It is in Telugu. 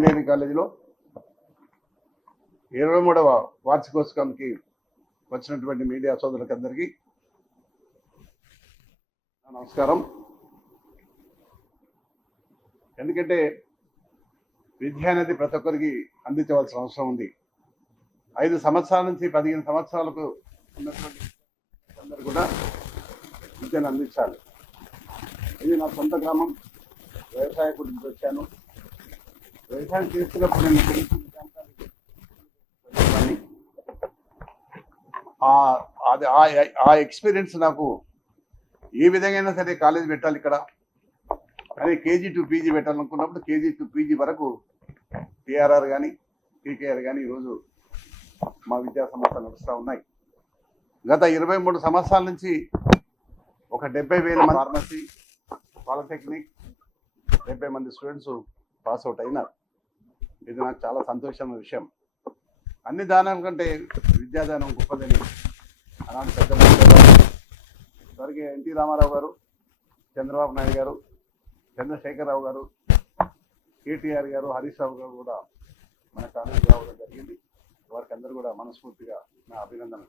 ఇంజనీరింగ్ కాలేజీలో 23వ వార్షికోత్సవానికి వచ్చినటువంటి మీడియా సోదరులకు అందరికీ నమస్కారం. ఎందుకంటే విద్య అనేది ప్రతి ఒక్కరికి అందించవలసిన అవసరం ఉంది. 5 సంవత్సరాల నుంచి 15 సంవత్సరాలకు ఉన్నటువంటి అందరూ కూడా విద్యను అందించాలి. ఇది నా సొంత గ్రామం. వ్యవసాయ కుటుంబం వచ్చాను. వ్యవసాయం చేస్తున్నప్పుడు నేను ఆ ఎక్స్పీరియన్స్ నాకు ఏ విధంగా సరే కాలేజ్ పెట్టాలి ఇక్కడ కానీ కేజీ టు పీజీ పెట్టాలనుకున్నప్పుడు కేజీ టు పీజీ వరకు టీఆర్ఆర్ కానీ టీకేఆర్ కానీ ఈరోజు మా విద్యా సంస్థలు నడుస్తూ ఉన్నాయి. గత 23 సంవత్సరాల నుంచి ఒక 70,000 మంది ఫార్మసీ పాలిటెక్నిక్ 70 మంది స్టూడెంట్స్ పాస్అవుట్ అయినారు. ఇది నాకు చాలా సంతోషమైన విషయం. అన్ని దానాల కంటే విద్యాదానం గొప్పదని అలాంటి పెద్ద స్వర్గీయ ఎన్టీ రామారావు గారు, చంద్రబాబు నాయుడు గారు, చంద్రశేఖరరావు గారు, కేటీఆర్ గారు, హరీష్ రావు గారు కూడా మన కాలేజీ రావడం జరిగింది. వారికి అందరూ కూడా మనస్ఫూర్తిగా నా అభినందనలు.